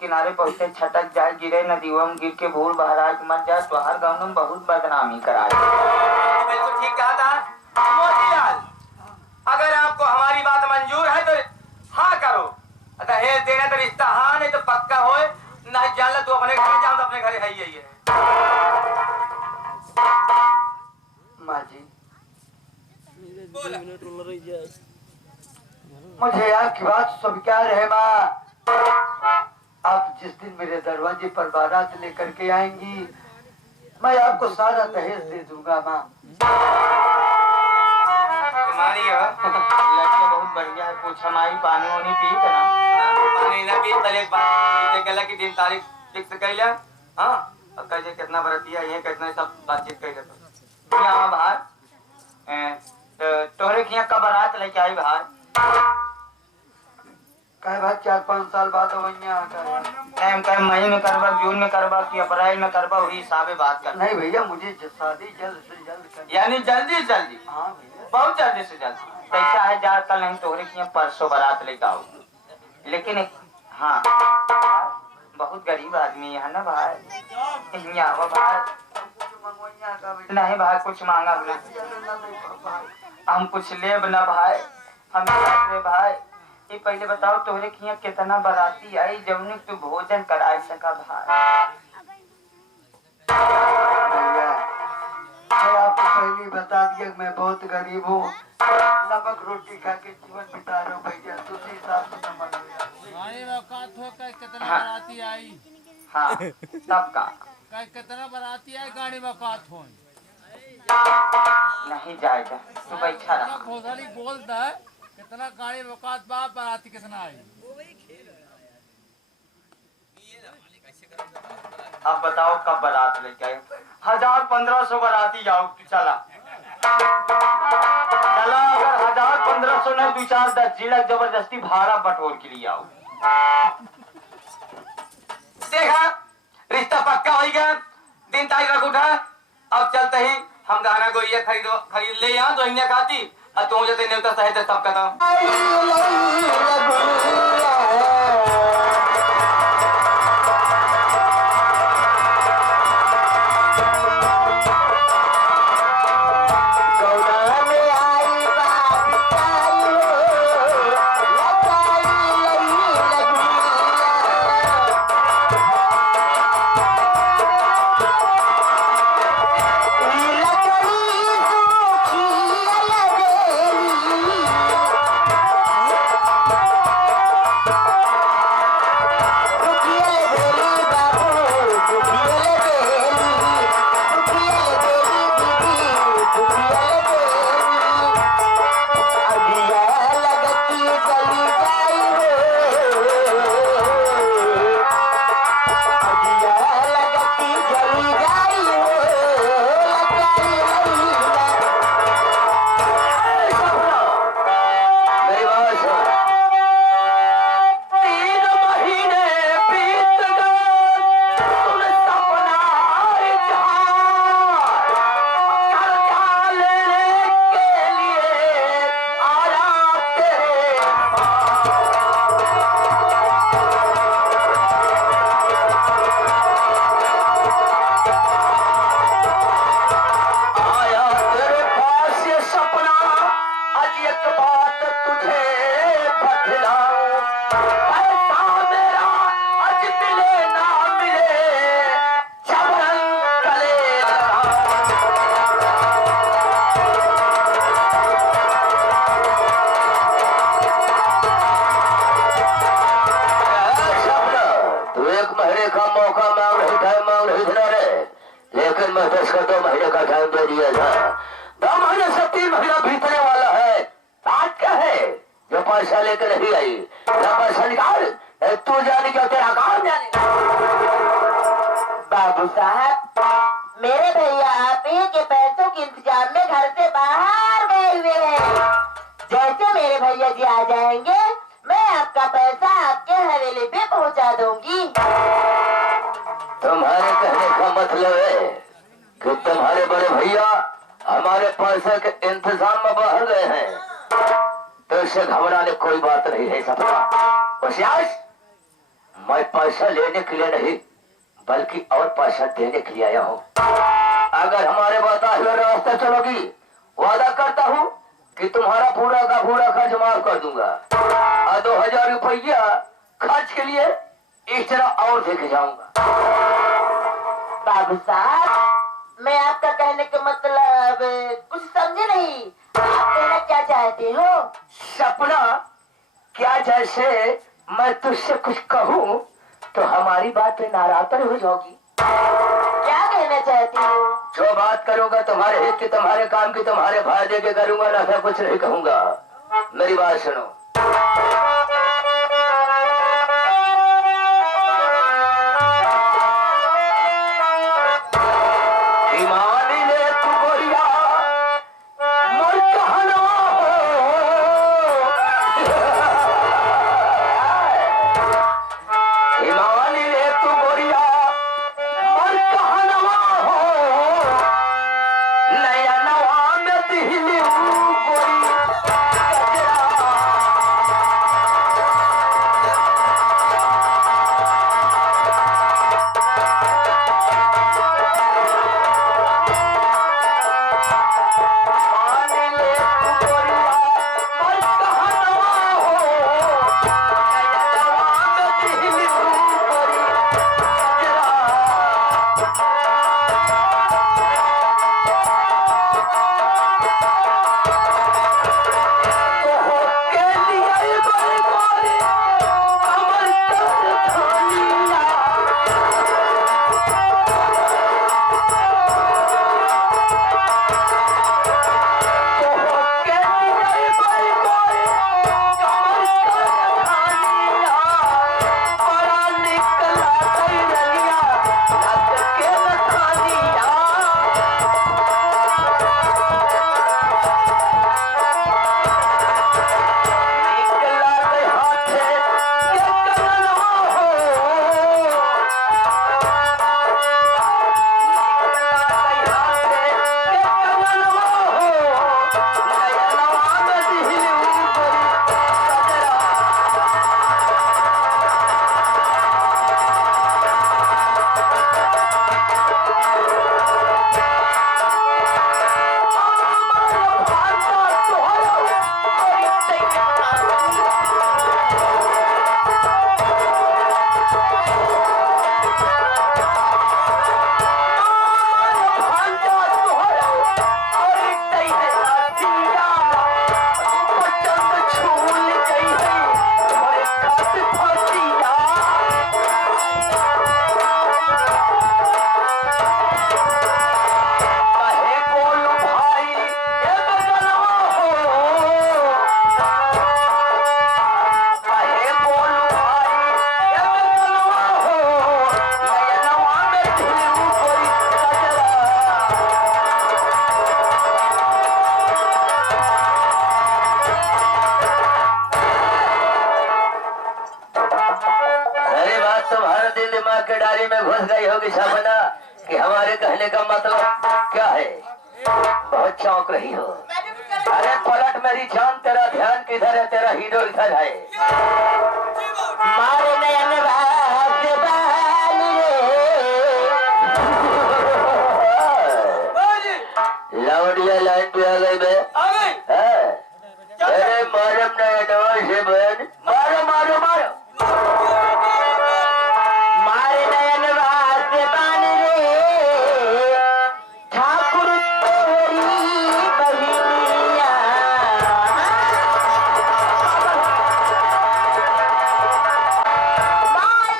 किनारे पहुंचे छटक जाए गिरे नदीवा में गिर के भूल बहराज मर जाए तो हर गाँव में बहुत बदनामी कराए। बिल्कुल ठीक कहा था मोतीलाल। अगर आपको हमारी बात मंजूर है तो हाँ करो, दहेज देने तो रिश्ता हाँ, नहीं तो पक्का हो। नहीं जान ला तू अपने घर जाओ तो अपने घर है ही है। माँ जी मुझे आपकी बात स्वीकार है माँ। आप जिस दिन मेरे दरवाजे पर बारात लेकर के आएंगी मैं आपको सारा दहेज दे दूंगा माँ। लड़के बहुत बढ़िया है, पूछा माई पानी वानी पी ना? पानी ना पी पहले एक बात गला की दिन तारीख फिक्स कर लिया। हाँ अब कैसे कितना बरतिया ये कितना सब बातचीत कर लेते यहाँ बाहर तोहरे की कब बारात लेके आई बाहर कहे भाई 4-5 साल बाद मई में करबा जून में करबा कि अप्रैल में करबा वही हिसाबे बात कर। नहीं भैया मुझे शादी जल्द से जल्द यानी जल्दी जल्दी। हाँ भैया बहुत जल्दी से जल्द। पैसा है जा कल नहीं तोहरे की परसों बारात लेके आओ। लेकिन हाँ बहुत गरीब आदमी है ना भाई, भाई नहीं भाई कुछ मांगा हम कुछ लेब ना भाई हम भाई। ये पहले बताओ तोहरे की कितना बराती आई जौने तू भोजन कराए सका भाई। भैया मैं आपको पहले बता दिया मैं बहुत गरीब हूँ, नमक रोटी खा के जीवन बिता रहा हूँ भैया। तुझे हिसाब से नमक कितना बराती आई। हाँ सबका कितना बराती आई गाड़ी में काट हो नहीं जाएगा तू बैठा रहा। भोसड़ी बोलता है कितना गाड़ी वकात बाप बराती कितना आई। अब बताओ कब बारात लेके आए? 1000-1500 बाराती जाओ चला चला। अगर 1000-1500 नहीं 2-4-10 जिला जबरदस्ती भाड़ा बटोर के लिए आओ। देखा रिश्ता पक्का हो गया, दिन तारीख रख उठा। अब चलते ही हम गाना को ये खरीद ले यहाँ तो इन्हें खाती और तुम जैसे नेवता साहित्य सब का था। पैसा लेकर नहीं आई ना पैसा निकाल तू जाने क्या तेरा काम जाने। बाबू साहब मेरे भैया आप ही के पैसों के इंतजाम में घर से बाहर गए हुए हैं। जैसे मेरे भैया जी आ जाएंगे मैं आपका पैसा आपके हवेली पे पहुंचा दूंगी। मतलब है कि तुम्हारे बड़े भैया हमारे पैसे के इंतजाम में बाहर गए हैं, तो इससे घबराने कोई बात नहीं है। सपना होशियार, मैं पैसा लेने के लिए नहीं बल्कि और पैसा देने के लिए आया हूँ। अगर हमारे बताए हुए रास्ते चलोगी, वादा करता हूँ कि तुम्हारा पूरा का पूरा खर्च माफ कर दूंगा और 2000 रुपया खर्च के लिए इस तरह और देके जाऊंगा। बाबू साहब, मैं आपका कहने का मतलब कुछ समझे नहीं। आप कहना क्या चाहते हो? सपना, क्या जैसे मैं तुझसे कुछ कहूँ तो हमारी बात पे नाराज हो जाओगी? क्या कहना चाहती हो? जो बात करूंगा तुम्हारे हित की, तुम्हारे काम की, तुम्हारे फायदे के करूंगा ना, मैं कुछ नहीं कहूंगा। मेरी बात सुनो। के डारी में घुस गई होगी सपना कि हमारे कहने का मतलब क्या है। बहुत चौंक रही हो। अरे पलट मेरी जान, तेरा ध्यान किधर है? तेरा हीरो इधर है। मारे नयन भाग बहाल रे। लौड़िया लाइन पे आ गई बे। अरे मारम नयन से बहन, मारो मारो मारो। मारे नयन भाग बाल रे, ठाकुर तोरी बहिनिया। मारे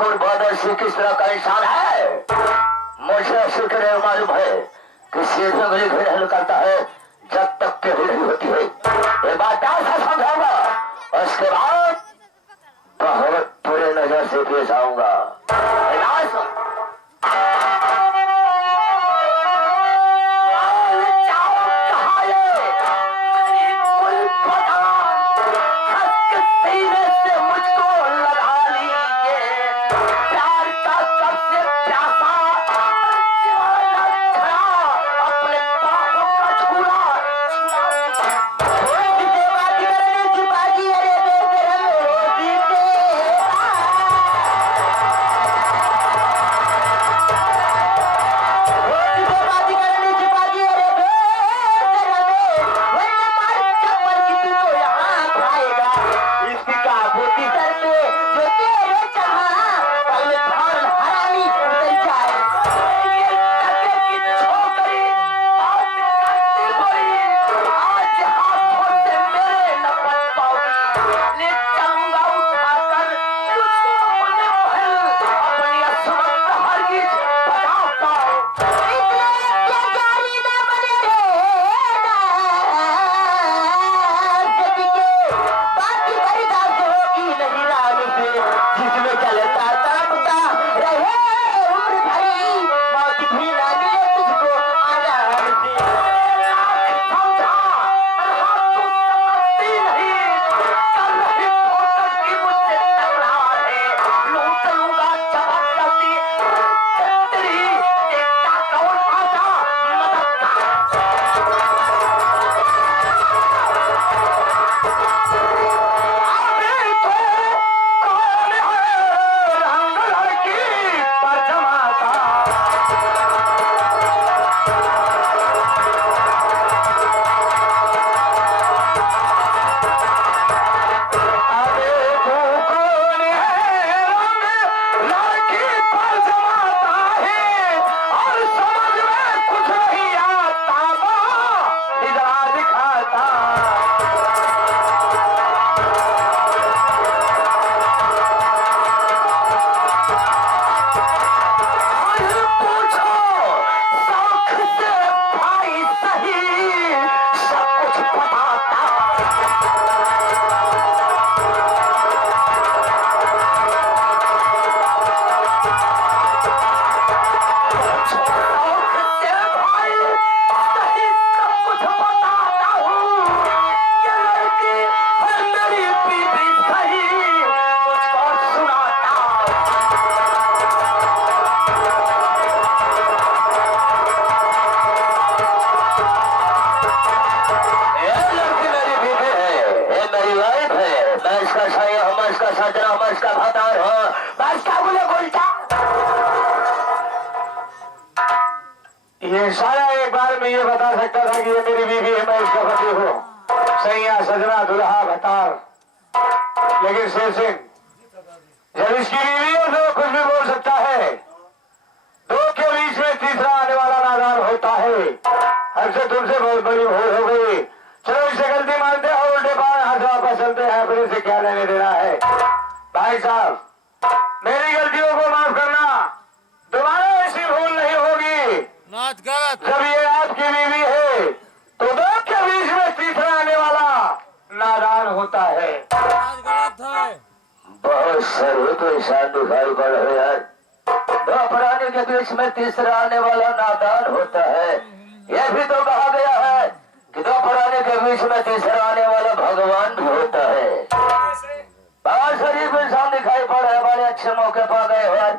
ठाकुर बादल किस तरह का इंसान है मुझे शुक्र है मालूम है कि सीधे गली भी करता है जब तक के नहीं होती है। ये बात ऐसा समझाऊंगा उसके बाद बहुत बुरे नजर से पेश आऊंगा। ये सारा एक बार में ये बता सकता था कि ये मेरी बीवी है, मैं इसका पति हूँ, सैया सजना दुल्हा भतार। लेकिन शेर सिंह जब इसकी बीवी है तो कुछ भी बोल सकता है। दो के बीच में तीसरा आने वाला नादान होता है। हमसे तुमसे बहुत बड़ी भूल हो गई, चलो इसे गलती मानते हो, उल्टे पाए हाथ वापस चलते हैं, फिर इसे क्या लेने देना है। भाई साहब मेरी गलतियों को माफ करना, दोबारा ऐसी भूल नहीं होगी। जब ये आपकी बीवी है तो दो के बीच में तीसरा आने वाला नादान होता है। बहुत सर तो इंसान दिखाई पड़ रहे हैं। दो प्राणी के बीच में तीसरा आने वाला नादान होता है। यह भी तो कहा गया है कि दो प्राणी के बीच में तीसरा आने वाला भगवान भी होता है। बहुत शरीफ इंसान दिखाई पड़ रहे, बड़े अच्छे मौके पा गए हैं।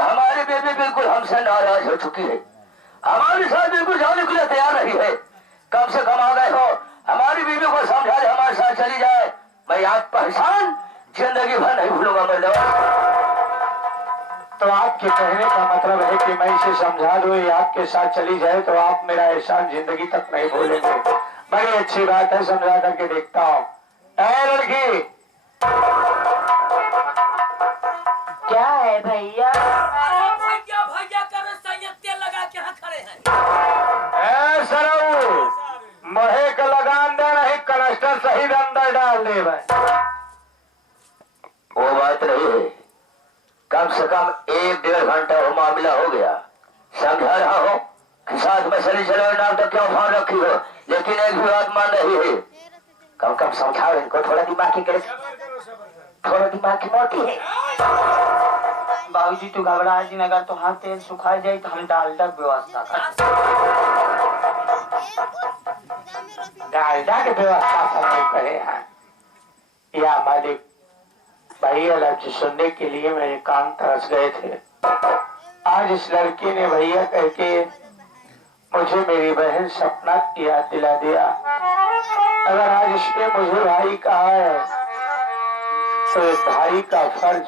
हमारी बीवी बिल्कुल हमसे नाराज हो चुकी है, हमारे साथ बिल्कुल जाने के लिए तैयार नहीं है। कम से कम आ गए हो, हमारी बीवी को समझा दे, हमारे साथ चली जाए। मैं आप पहचान जिंदगी भर नहीं भूलूंगा। मैं तो आपके कहने का मतलब है कि मैं इसे समझा दूं, ये आपके साथ चली जाए तो आप मेरा एहसान जिंदगी तक नहीं भूलेंगे। बड़ी अच्छी बात है, समझा करके देखता हूँ। लड़की क्या है भैया? भैया भैया कर तेल लगा के यहाँ खड़े हैं। सरऊ महे का लगान दे, नहीं कनस्टर सही अंदर डाल दे। वो बात नहीं है, कम से कम 1-1.5 घंटा वो मामला हो गया। समझा रहा हो कि साथ में चली चलो नाम तो क्यों फोन रखी हो, लेकिन एक भी बात मान रही है। कम कम समझाओ इनको, थोड़ा दिमाग की करे, थोड़ा दिमाग की मोटी है। बाबूजी तू घबरा जी, अगर तो हाथ तेल सुखा जाए तो हम डालडा की व्यवस्था कर। डालडा की व्यवस्था करने कहे हैं या मालिक? भैया लफ्ज सुनने के लिए मेरे कान तरस गए थे। आज इस लड़की ने भैया कह के मुझे मेरी बहन सपना की याद दिला दिया। अगर आज इसने मुझे भाई कहा है तो एक भाई का फर्ज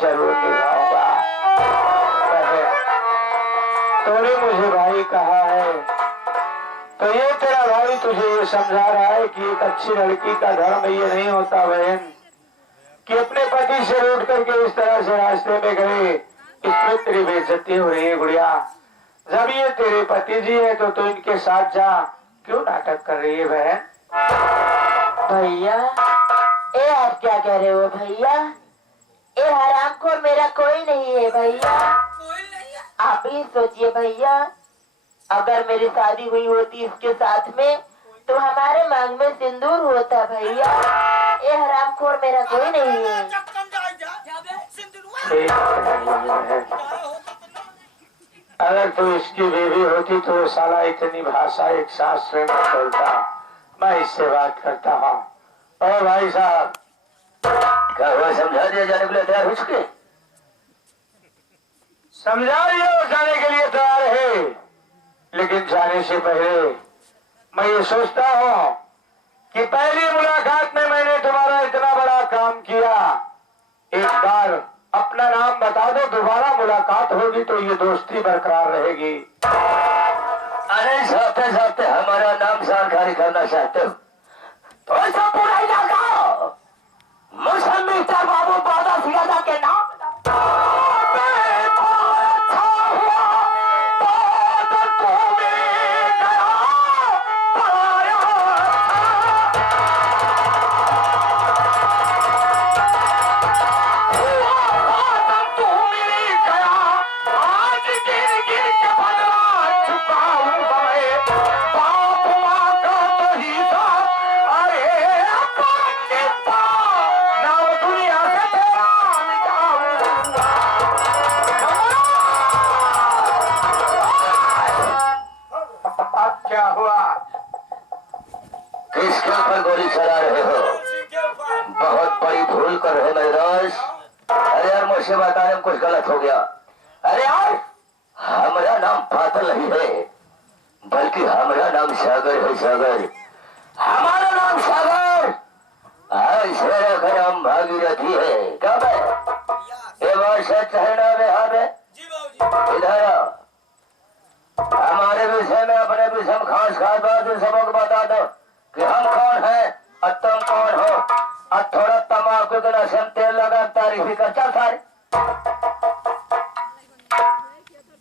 जरूर निभाऊंगा। बहन तूने मुझे भाई कहा है तो ये तेरा भाई तुझे ये समझा रहा है कि एक अच्छी लड़की का धर्म ये नहीं होता बहन कि अपने पति से रूठ करके इस तरह से रास्ते में गए। इसमें तेरी बेइज्जती हो रही है गुड़िया। जब ये तेरे पति जी है तो तू इनके साथ जा, क्यों नाटक कर रही है बहन? भैया ए आप क्या कह रहे हो भैया? ए हरामखोर मेरा कोई नहीं है भैया। कोई नहीं है। आप ही सोचिए भैया, अगर मेरी शादी हुई होती इसके साथ में तो हमारे मांग में सिंदूर होता भैया। ये हरामखोर मेरा कोई नहीं है। अगर तू इसकी बीवी होती तो साला इतनी भाषा एक सांस में मत बोलता। मैं इससे बात करता हूँ। और भाई साहब क्या हुआ, समझा दिया जाने के लिए तैयार हो चुके? समझा दिया जाने के लिए तैयार है, लेकिन जाने से पहले मैं ये सोचता हूँ कि पहली मुलाकात में मैंने तुम्हारा इतना बड़ा काम किया। एक बार अपना नाम बता दो, दोबारा मुलाकात होगी तो ये दोस्ती बरकरार रहेगी। अरे चाहते चाहते हमारा नाम जानकारी करना चाहते हो तो ऐसा पूरा इलाका मिस्टर बाबू बाबा सियादा के नाम क्या हुआ? किसके ऊपर गोली चला रहे हो? बहुत बड़ी भूल कर रहे मेराज। अरे यार मुझसे बताने में कुछ गलत हो गया। अरे यार हमारा नाम पातल नहीं है, बल्कि हमारा नाम सागर है। सागर, हमारा नाम सागर। ऐसे रखकर हम भागीरथी है। कब है ये बात सच है ना? हमें इधर हमारे विषय में, अपने विषय में खास खास बात सबको बता दो कि हम कौन है और तुम कौन हो। और थोड़ा तम्बाकू के नशे में तेल लगा तारीफी कर चल सारे।